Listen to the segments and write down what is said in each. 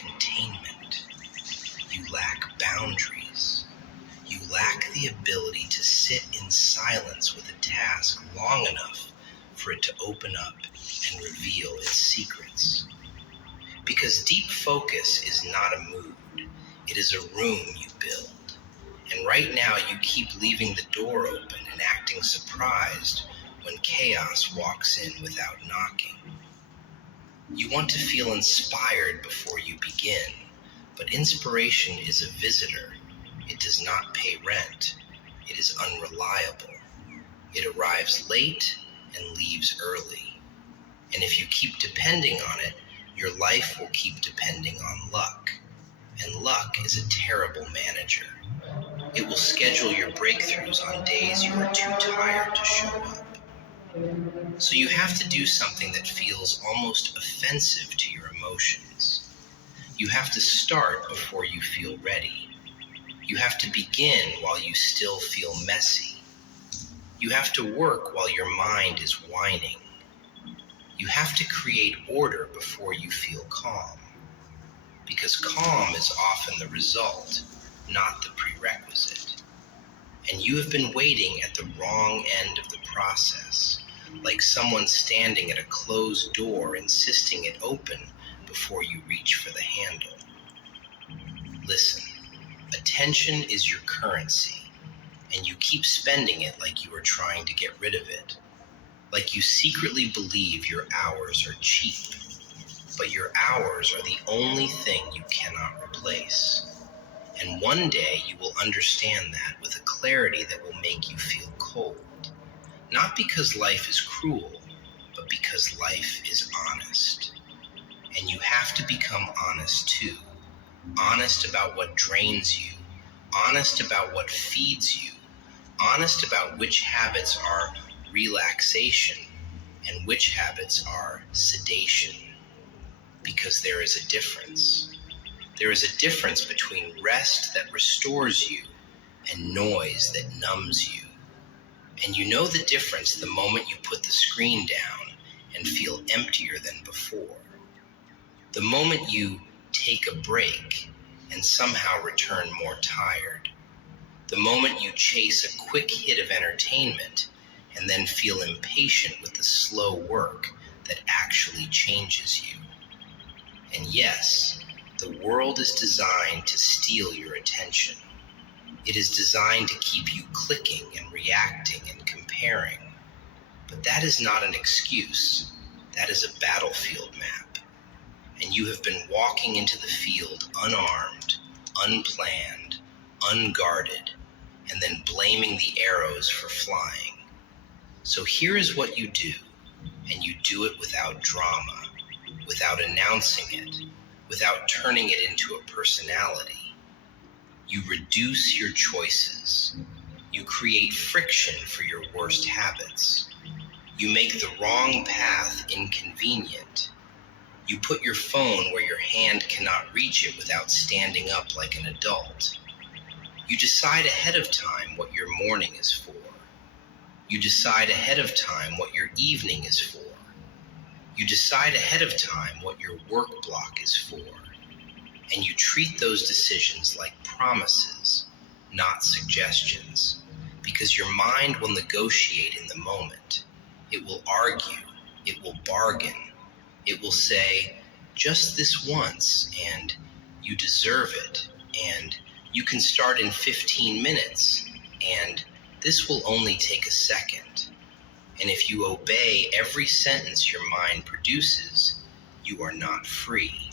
containment. You lack boundaries. You lack the ability to sit in silence with a task long enough for it to open up and reveal its secrets. Because deep focus is not a mood, it is a room you build. And right now you keep leaving the door open and acting surprised when chaos walks in without knocking. You want to feel inspired before you begin, but inspiration is a visitor. It does not pay rent. It is unreliable. It arrives late and leaves early. And if you keep depending on it, your life will keep depending on luck. And luck is a terrible manager. It will schedule your breakthroughs on days you are too tired to show up. So you have to do something that feels almost offensive to your emotions. You have to start before you feel ready. You have to begin while you still feel messy. You have to work while your mind is whining. You have to create order before you feel calm. Because calm is often the result, not the prerequisite. And you have been waiting at the wrong end of the process, like someone standing at a closed door insisting it open before you reach for the handle. Listen, attention is your currency, and you keep spending it like you are trying to get rid of it, like you secretly believe your hours are cheap, but your hours are the only thing you cannot replace. And one day you will understand that with a clarity that will make you feel cold. Not because life is cruel, but because life is honest. And you have to become honest too. Honest about what drains you. Honest about what feeds you. Honest about which habits are relaxation and which habits are sedation. Because there is a difference. There is a difference between rest that restores you and noise that numbs you. And you know the difference the moment you put the screen down and feel emptier than before. The moment you take a break and somehow return more tired. The moment you chase a quick hit of entertainment and then feel impatient with the slow work that actually changes you. And yes, the world is designed to steal your attention. It is designed to keep you clicking and reacting and comparing. But that is not an excuse. That is a battlefield map. And you have been walking into the field unarmed, unplanned, unguarded, and then blaming the arrows for flying. So here is what you do, and you do it without drama, without announcing it, without turning it into a personality. You reduce your choices. You create friction for your worst habits. You make the wrong path inconvenient. You put your phone where your hand cannot reach it without standing up like an adult. You decide ahead of time what your morning is for. You decide ahead of time what your evening is for. You decide ahead of time what your work block is for. And you treat those decisions like promises, not suggestions, because your mind will negotiate in the moment. It will argue. It will bargain. It will say, just this once, and you deserve it, and you can start in 15 minutes, and this will only take a second. And if you obey every sentence your mind produces, you are not free.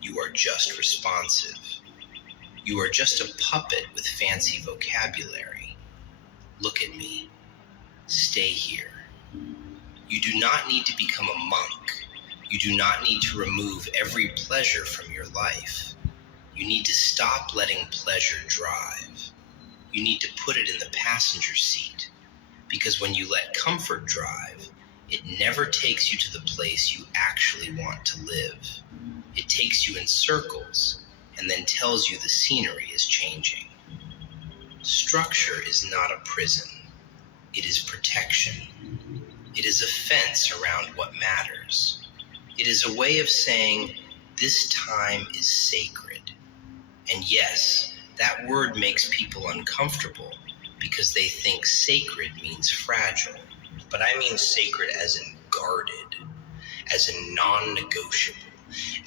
You are just responsive. You are just a puppet with fancy vocabulary. Look at me. Stay here. You do not need to become a monk. You do not need to remove every pleasure from your life. You need to stop letting pleasure drive. You need to put it in the passenger seat. Because when you let comfort drive, it never takes you to the place you actually want to live. It takes you in circles and then tells you the scenery is changing. Structure is not a prison. It is protection. It is a fence around what matters. It is a way of saying, This time is sacred. And yes, that word makes people uncomfortable because they think sacred means fragile. But I mean sacred as in guarded, as in non-negotiable,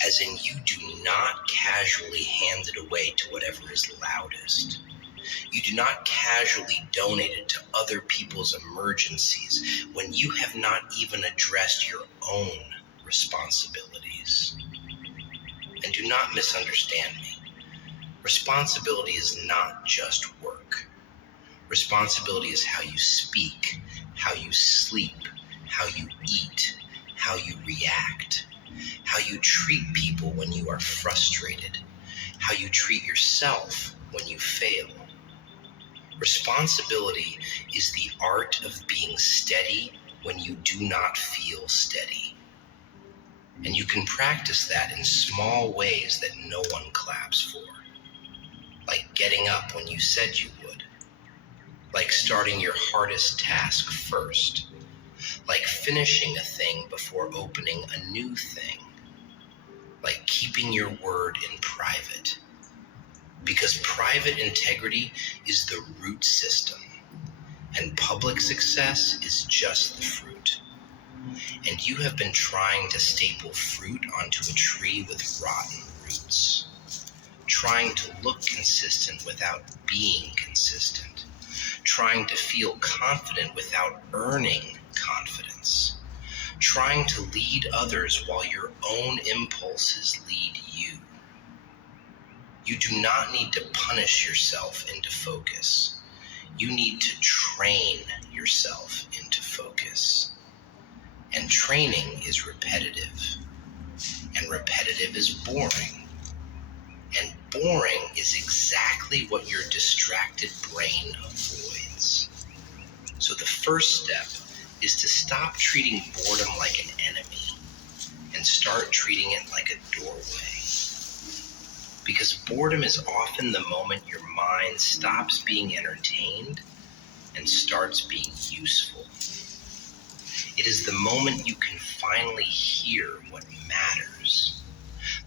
as in you do not casually hand it away to whatever is loudest. You do not casually donate it to other people's emergencies when you have not even addressed your own responsibilities. And do not misunderstand me. Responsibility is not just work. Responsibility is how you speak, how you sleep, how you eat, how you react, how you treat people when you are frustrated, how you treat yourself when you fail. Responsibility is the art of being steady when you do not feel steady. And you can practice that in small ways that no one claps for. Like getting up when you said you would. Like starting your hardest task first. Like finishing a thing before opening a new thing. Like keeping your word in private. Because private integrity is the root system, and public success is just the fruit. And you have been trying to staple fruit onto a tree with rotten roots. Trying to look consistent without being consistent. Trying to feel confident without earning confidence. Trying to lead others while your own impulses lead you. You do not need to punish yourself into focus. You need to train yourself into focus. And training is repetitive. And repetitive is boring. And boring is exactly what your distracted brain avoids. So the first step is to stop treating boredom like an enemy and start treating it like a doorway. Because boredom is often the moment your mind stops being entertained and starts being useful. It is the moment you can finally hear what matters.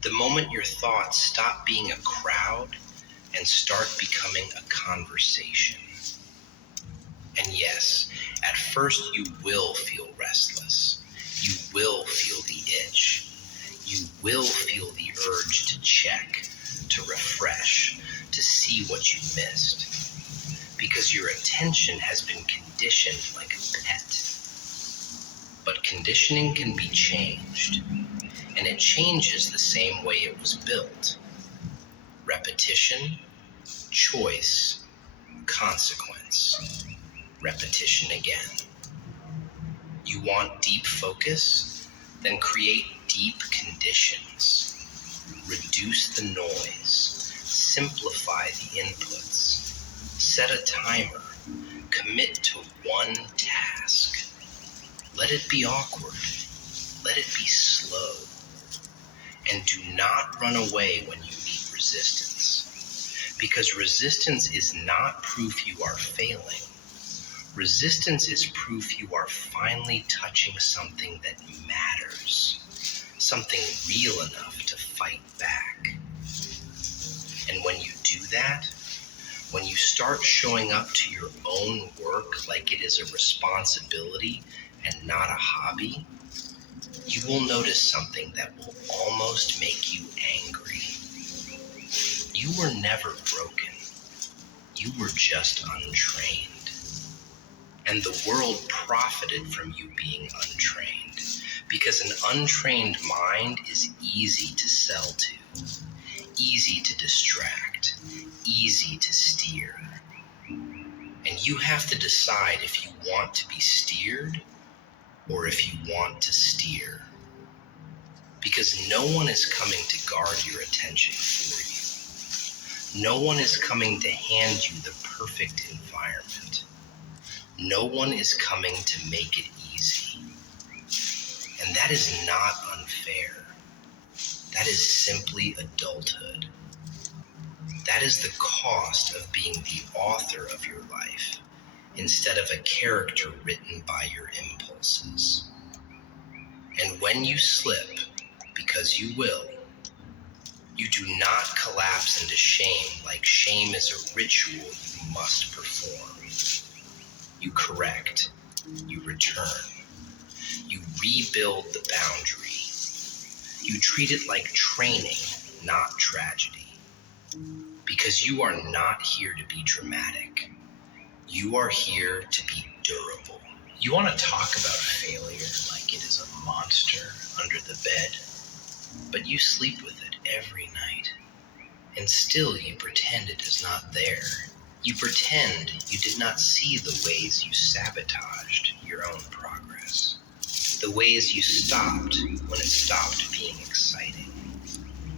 The moment your thoughts stop being a crowd and start becoming a conversation. And yes, at first you will feel restless. You will feel the itch. You will feel the urge to check, to refresh, to see what you missed. Because your attention has been conditioned like a pet. But conditioning can be changed, and it changes the same way it was built. Repetition, choice, consequence. Repetition again. You want deep focus? Then create deep conditions. Reduce the noise. Simplify the inputs. Set a timer. Commit to one task. Let it be awkward. Let it be slow. And do not run away when you meet resistance. Because resistance is not proof you are failing. Resistance is proof you are finally touching something that matters. Something real enough to fight back. And when you do that, when you start showing up to your own work like it is a responsibility and not a hobby, you will notice something that will almost make you angry. You were never broken. You were just untrained. And the world profited from you being untrained, because an untrained mind is easy to sell to, easy to distract, easy to steer. And you have to decide if you want to be steered or if you want to steer. Because no one is coming to guard your attention for you. No one is coming to hand you the perfect environment. No one is coming to make it easy. And that is not unfair. That is simply adulthood. That is the cost of being the author of your life, instead of a character written by your impulses. And when you slip, because you will, You do not collapse into shame like shame is a ritual you must perform. You correct. You return. You rebuild the boundary. You treat it like training, not tragedy. Because you are not here to be dramatic. You are here to be durable. You want to talk about failure like it is a monster under the bed, but you sleep with it every night. And still you pretend it is not there. You pretend you did not see the ways you sabotaged your own progress. The ways you stopped when it stopped being exciting.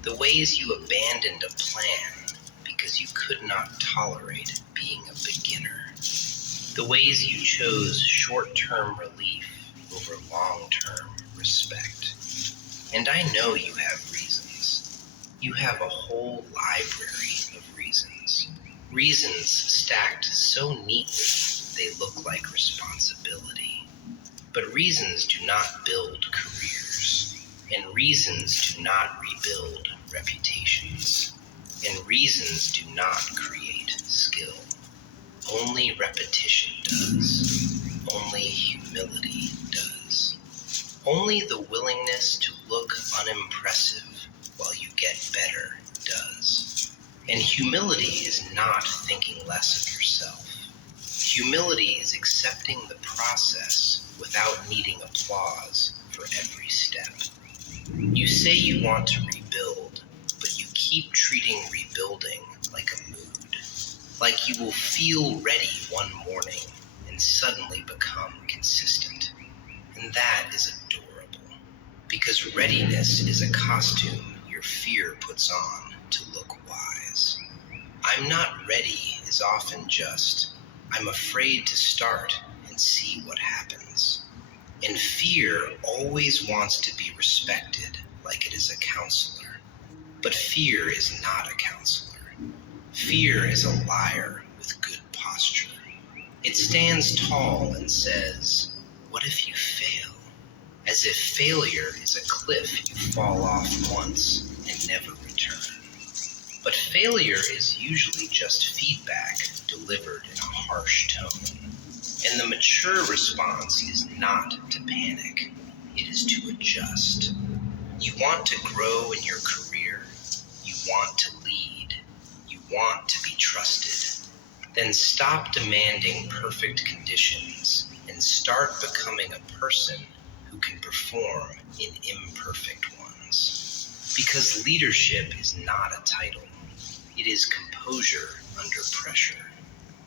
The ways you abandoned a plan because you could not tolerate being a beginner. The ways you chose short-term relief over long-term respect. And I know you have reasons. You have a whole library of reasons. Reasons stacked so neatly they look like responsibility. But reasons do not build careers. And reasons do not rebuild reputations. And reasons do not create skill. Only repetition does. Only humility does. Only the willingness to look unimpressive while you get better does. And humility is not thinking less of yourself. Humility is accepting the process without needing applause for every step. You say you want to rebuild, but you keep treating rebuilding like a mood. Like you will feel ready one morning and suddenly become consistent. And that is adorable, because readiness is a costume your fear puts on to look wise. I'm not ready is often just, I'm afraid to start and see what happens. And fear always wants to be respected like it is a counselor. But fear is not a counselor. Fear is a liar with good posture. It stands tall and says, what if you fail? As if failure is a cliff you fall off once and never return. But failure is usually just feedback delivered in a harsh tone. And the mature response is not to panic. It is to adjust. You want to grow in your career. You want to lead. You want to be trusted. Then stop demanding perfect conditions and start becoming a person who can perform in imperfect ones. Because leadership is not a title. It is composure under pressure.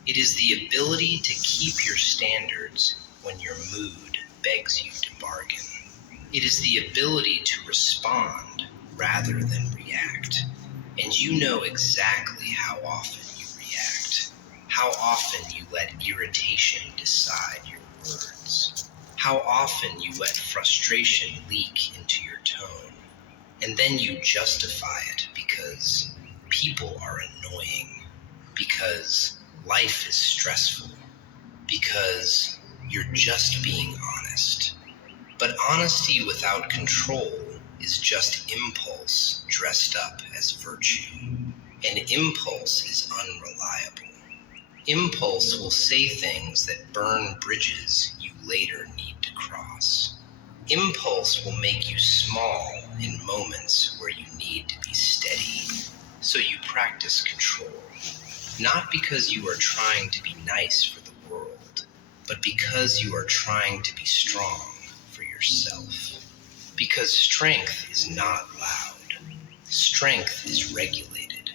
It is the ability to keep your standards when your mood begs you to bargain. It is the ability to respond rather than react. And you know exactly how often you react. How often you let irritation decide your words. How often you let frustration leak into your tone. And then you justify it because people are annoying. Because life is stressful. Because you're just being honest. But honesty without control is just impulse dressed up as virtue. And impulse is unreliable. Impulse will say things that burn bridges you later need to cross. Impulse will make you small in moments where you need to be steady. So you practice control. Not because you are trying to be nice for the world, but because you are trying to be strong for yourself. Because strength is not loud. Strength is regulated.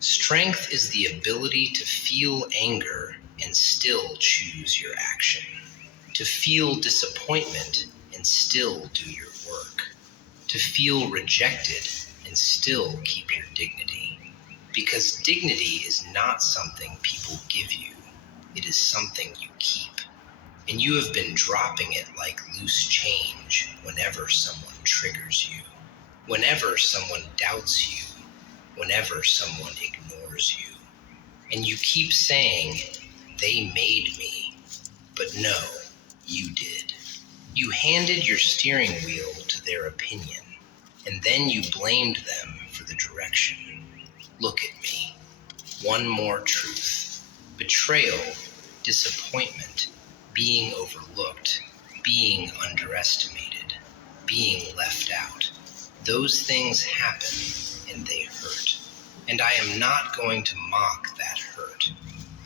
Strength is the ability to feel anger and still choose your action. To feel disappointment and still do your work. To feel rejected and still keep your dignity. Because dignity is not something people give you. It is something you keep. And you have been dropping it like loose change whenever someone triggers you. Whenever someone doubts you. Whenever someone ignores you. And you keep saying, they made me. But no, you did. You handed your steering wheel to their opinion. And then you blamed them for the direction. Look at me. One more truth. Betrayal, disappointment, being overlooked, being underestimated, being left out. Those things happen and they hurt. And I am not going to mock that hurt.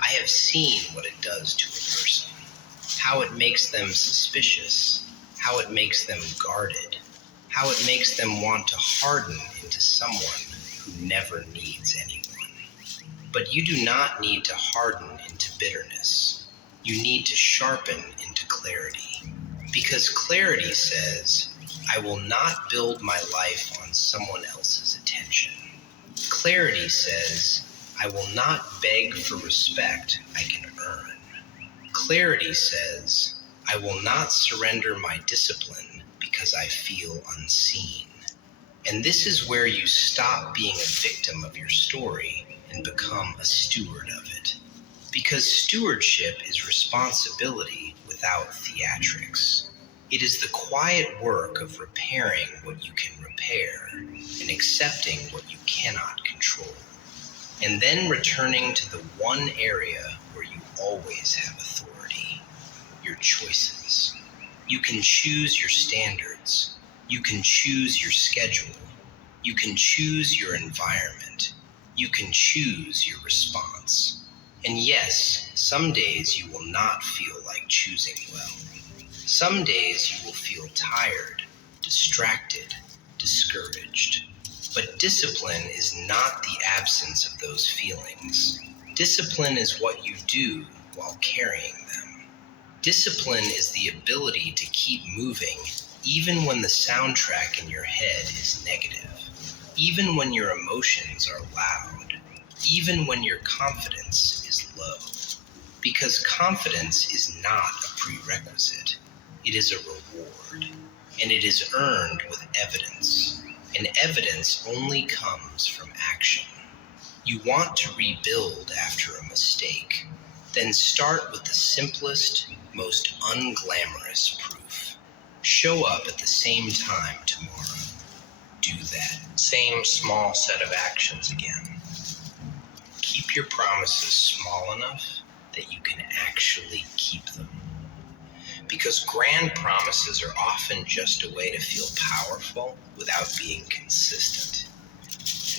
I have seen what it does to a person, how it makes them suspicious, how it makes them guarded, how it makes them want to harden into someone who never needs anyone. But you do not need to harden into bitterness. You need to sharpen into clarity. Because clarity says, I will not build my life on someone else's attention. Clarity says, I will not beg for respect I can earn. Clarity says, I will not surrender my discipline because I feel unseen. And this is where you stop being a victim of your story and become a steward of it. Because stewardship is responsibility without theatrics. It is the quiet work of repairing what you can repair and accepting what you cannot control. And then returning to the one area where you always have authority, your choices. You can choose your standards. You can choose your schedule. You can choose your environment. You can choose your response. And yes, some days you will not feel like choosing well. Some days you will feel tired, distracted, discouraged. But discipline is not the absence of those feelings. Discipline is what you do while carrying them. Discipline is the ability to keep moving even when the soundtrack in your head is negative, even when your emotions are loud, even when your confidence is low. Because confidence is not a prerequisite. It is a reward, and it is earned with evidence, and evidence only comes from action. You want to rebuild after a mistake, then start with the simplest, most unglamorous proof. Show up at the same time tomorrow. Do that same small set of actions again. Keep your promises small enough that you can actually keep them. Because grand promises are often just a way to feel powerful without being consistent.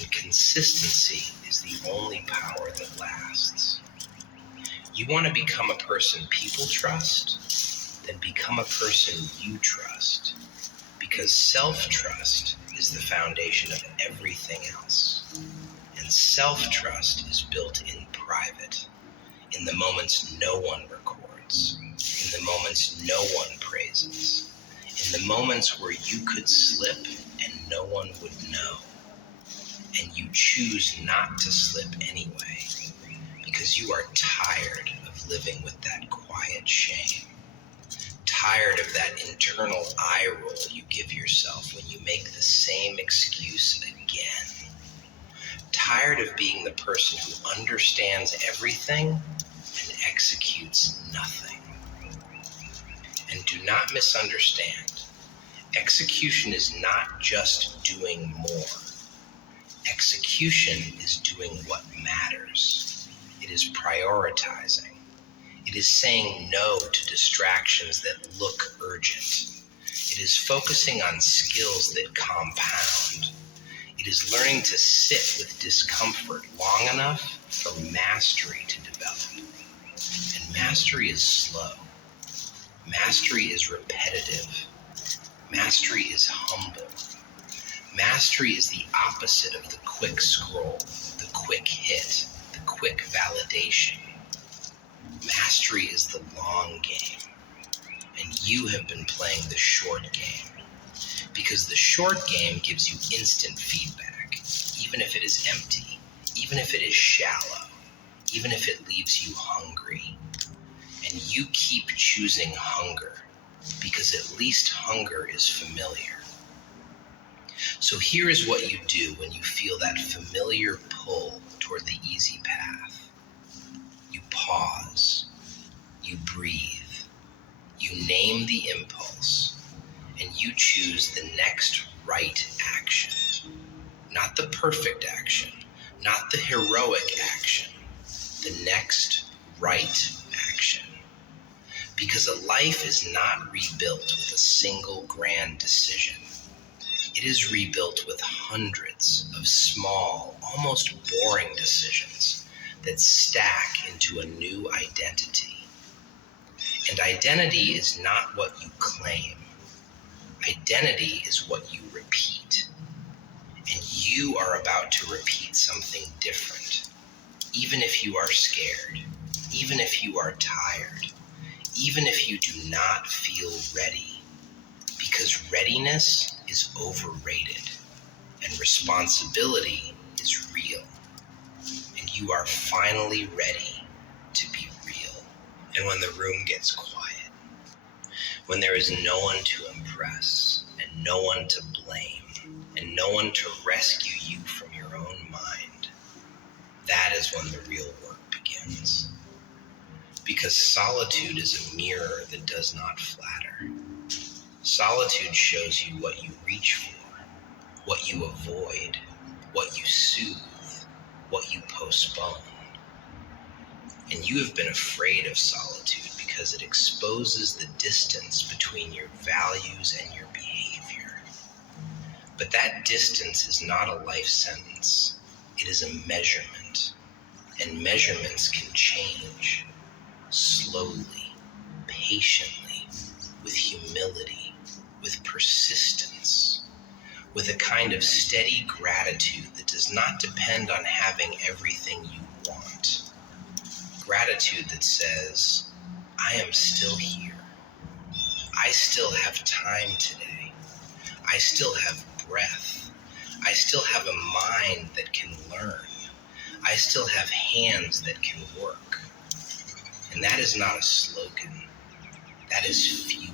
And consistency is the only power that lasts. You want to become a person people trust? Then become a person you trust. Because self-trust is the foundation of everything else. And self-trust is built in private, in the moments no one records, in the moments no one praises, in the moments where you could slip and no one would know. And you choose not to slip anyway, because you are tired of living with that quiet shame. Tired of that internal eye roll you give yourself when you make the same excuse again. Tired of being the person who understands everything and executes nothing. And do not misunderstand. Execution is not just doing more. Execution is doing what matters. It is prioritizing. It is saying no to distractions that look urgent. It is focusing on skills that compound. It is learning to sit with discomfort long enough for mastery to develop. And mastery is slow. Mastery is repetitive. Mastery is humble. Mastery is the opposite of the quick scroll, the quick hit, the quick validation. Mastery is the long game, and you have been playing the short game, because the short game gives you instant feedback, even if it is empty, even if it is shallow, even if it leaves you hungry. And you keep choosing hunger, because at least hunger is familiar. So here is what you do when you feel that familiar pull toward the easy path. You pause. You breathe, you name the impulse, and you choose the next right action. not the perfect action, not the heroic action, the next right action. Because a life is not rebuilt with a single grand decision. It is rebuilt with hundreds of small, almost boring decisions that stack into a new identity. And identity is not what you claim. Identity is what you repeat. And you are about to repeat something different. Even if you are scared, even if you are tired, even if you do not feel ready. Because readiness is overrated and responsibility is real. And you are finally ready to be real. And when the room gets quiet, when there is no one to impress and no one to blame and no one to rescue you from your own mind, that is when the real work begins. Because solitude is a mirror that does not flatter. Solitude shows you what you reach for, what you avoid, what you soothe, what you postpone. And you have been afraid of solitude because it exposes the distance between your values and your behavior. But that distance is not a life sentence. It is a measurement. And measurements can change slowly, patiently, with humility, with persistence, with a kind of steady gratitude that does not depend on having everything you want. Gratitude that says, I am still here. I still have time today. I still have breath. I still have a mind that can learn. I still have hands that can work. And that is not a slogan. That is fuel.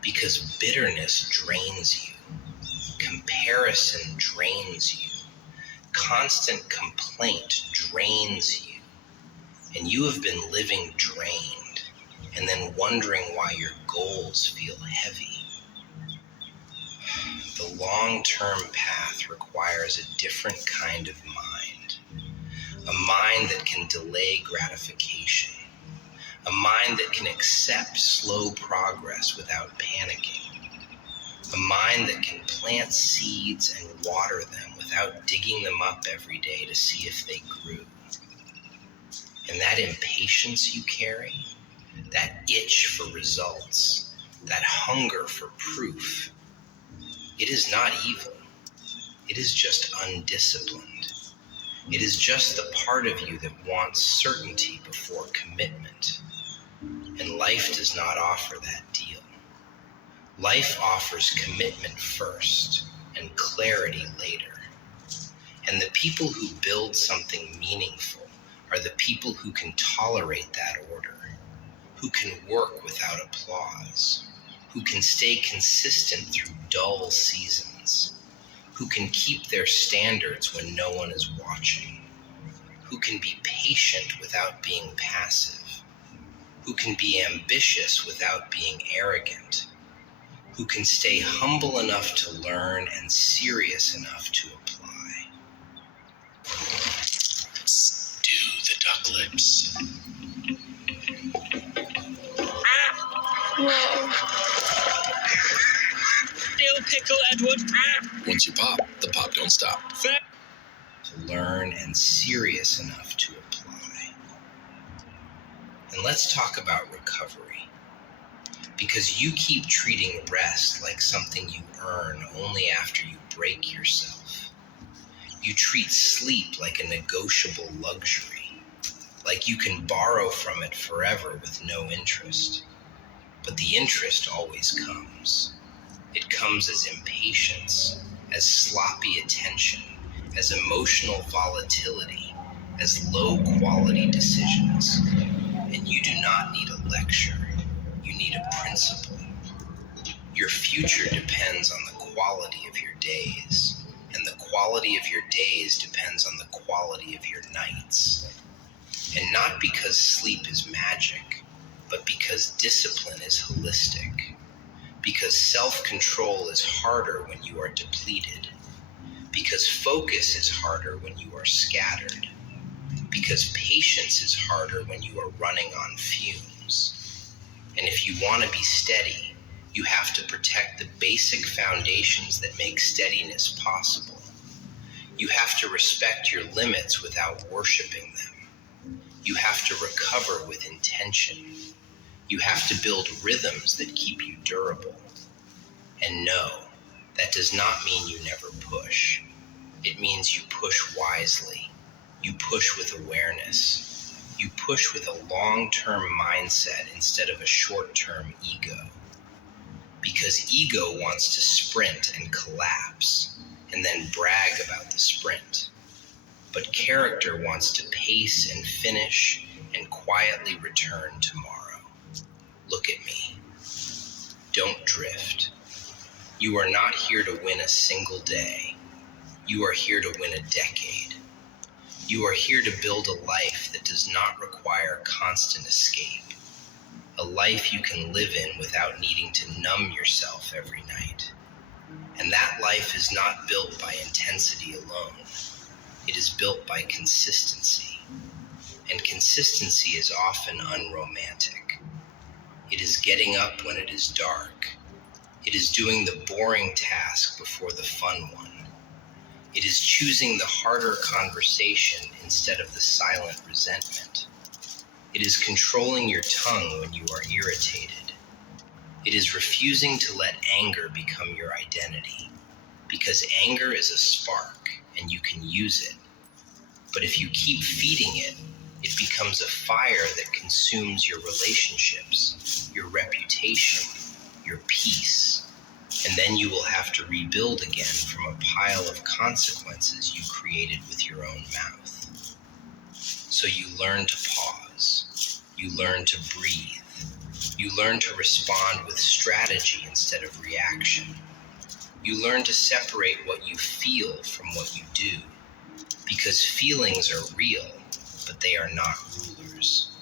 Because bitterness drains you. Comparison drains you. Constant complaint drains you. And you have been living drained and then wondering why your goals feel heavy. The long-term path requires a different kind of mind. A mind that can delay gratification. A mind that can accept slow progress without panicking. A mind that can plant seeds and water them without digging them up every day to see if they grew. And that impatience you carry, that itch for results, that hunger for proof, it is not evil. It is just undisciplined. It is just the part of you that wants certainty before commitment. And life does not offer that deal. Life offers commitment first and clarity later. And the people who build something meaningful are the people who can tolerate that order, who can work without applause, who can stay consistent through dull seasons, who can keep their standards when no one is watching, who can be patient without being passive, who can be ambitious without being arrogant, who can stay humble enough to learn and serious enough to apply. Do the duck lips. Dill pickle, Edward. Once you pop, the pop don't stop. To learn and serious enough to apply. And let's talk about recovery. Because you keep treating rest like something you earn only after you break yourself. You treat sleep like a negotiable luxury, like you can borrow from it forever with no interest. But the interest always comes. It comes as impatience, as sloppy attention, as emotional volatility, as low-quality decisions. And you do not need a lecture. You need a principle. Your future depends on the quality of your days, and the quality of your days depends on the quality of your nights. And not because sleep is magic, but because discipline is holistic. Because self-control is harder when you are depleted. because focus is harder when you are scattered, because patience is harder when you are running on fumes. And if you want to be steady, you have to protect the basic foundations that make steadiness possible. You have to respect your limits without worshiping them. You have to recover with intention. You have to build rhythms that keep you durable. And no, that does not mean you never push. It means you push wisely. You push with awareness. You push with a long-term mindset instead of a short-term ego. Because ego wants to sprint and collapse and then brag about the sprint. But character wants to pace and finish and quietly return tomorrow. Look at me. Don't drift. You are not here to win a single day. You are here to win a decade. You are here to build a life that does not require constant escape. A life you can live in without needing to numb yourself every night. And that life is not built by intensity alone. It is built by consistency. And consistency is often unromantic. It is getting up when it is dark. It is doing the boring task before the fun one. It is choosing the harder conversation instead of the silent resentment. It is controlling your tongue when you are irritated. It is refusing to let anger become your identity, because anger is a spark and you can use it. But if you keep feeding it, it becomes a fire that consumes your relationships, your reputation, your peace. And then you will have to rebuild again from a pile of consequences you created with your own mouth. So you learn to pause. You learn to breathe. You learn to respond with strategy instead of reaction. You learn to separate what you feel from what you do, because feelings are real, but they are not rulers.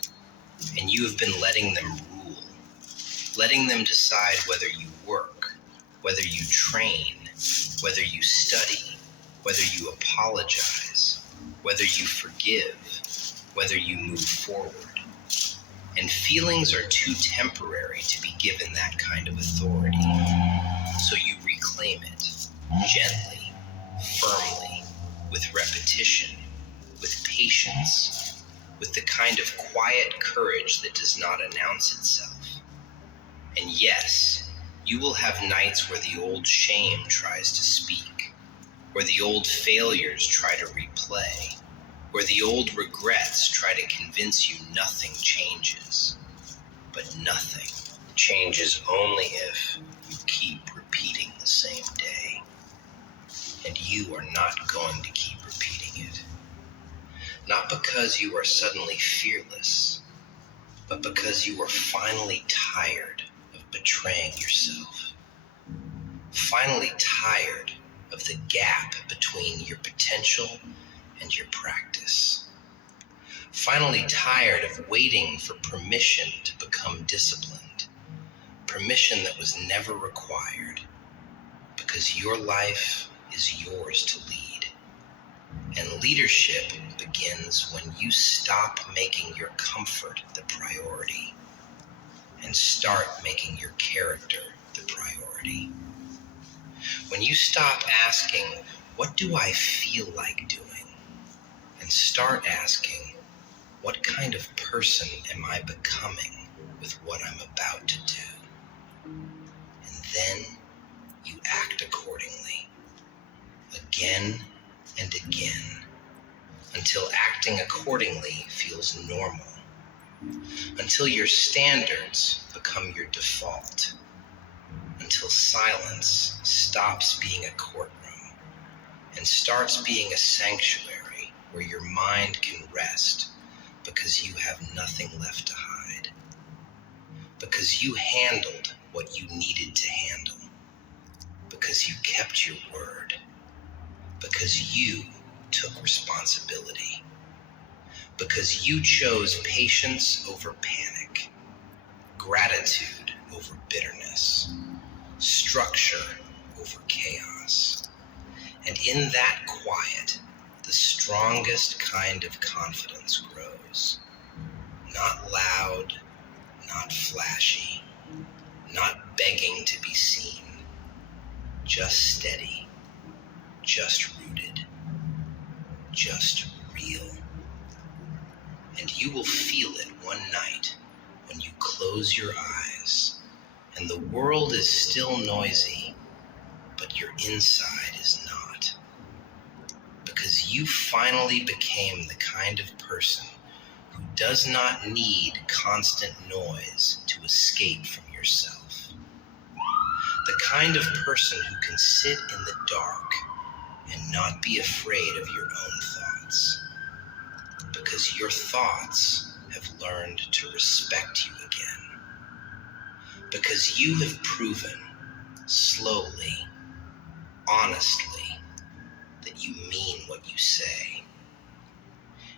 And you have been letting them rule, letting them decide whether you work, whether you train, whether you study, whether you apologize, whether you forgive, whether you move forward. And feelings are too temporary to be given that kind of authority. So you reclaim it, gently, firmly, with repetition, with patience, with the kind of quiet courage that does not announce itself. And yes, you will have nights where the old shame tries to speak, where the old failures try to replay, where the old regrets try to convince you nothing changes. But nothing changes only if you keep repeating the same day. And you are not going to keep repeating it. Not because you are suddenly fearless, but because you are finally tired of betraying yourself. Finally tired of the gap between your potential and your practice. Finally tired of waiting for permission to become disciplined. Permission that was never required, because your life is yours to lead. And leadership begins when you stop making your comfort the priority and start making your character the priority. When you stop asking, what do I feel like doing? And start asking, what kind of person am I becoming with what I'm about to do? And then you act accordingly, again and again, until acting accordingly feels normal, until your standards become your default, until silence stops being a courtroom and starts being a sanctuary where your mind can rest because you have nothing left to hide, because you handled what you needed to handle, because you kept your word, because you took responsibility, because you chose patience over panic, gratitude over bitterness, structure over chaos, And in that quiet, the strongest kind of confidence grows. Not loud, not flashy, not begging to be seen, just steady, just rooted, just real. And you will feel it one night when you close your eyes and the world is still noisy, but your inside is not. Because you finally became the kind of person who does not need constant noise to escape from yourself. The kind of person who can sit in the dark and not be afraid of your own thoughts. Because your thoughts have learned to respect you again. Because you have proven, slowly, honestly, that you mean what you say.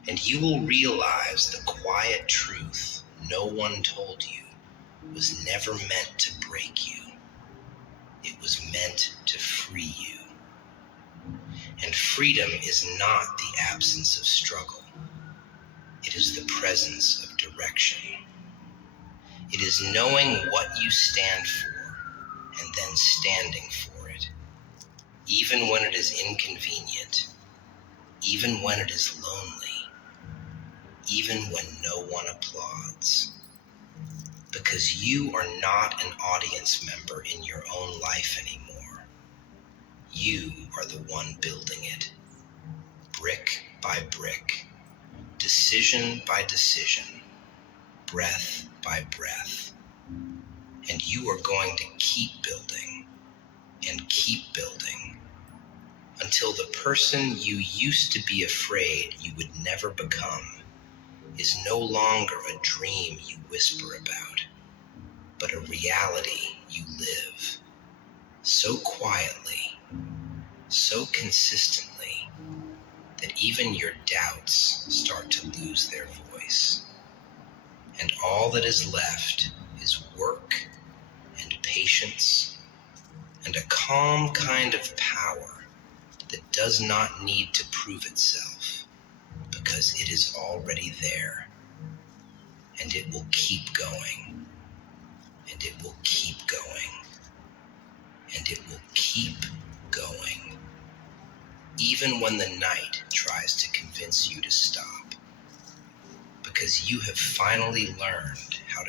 And you will realize the quiet truth no one told you was never meant to break you. It was meant to free you. And freedom is not the absence of struggle. It is the presence of direction. It is knowing what you stand for and then standing for it, even when it is inconvenient, even when it is lonely, even when no one applauds. Because you are not an audience member in your own life anymore. You are the one building it, brick by brick, decision by decision, breath by breath. And you are going to keep building and keep building until the person you used to be afraid you would never become is no longer a dream you whisper about, but a reality you live so quietly, so consistently, that even your doubts start to lose their voice. And all that is left is work and patience and a calm kind of power that does not need to prove itself because it is already there, and it will keep going, and it will keep going, and it will keep going, even when the night tries to convince you to stop, because you have finally learned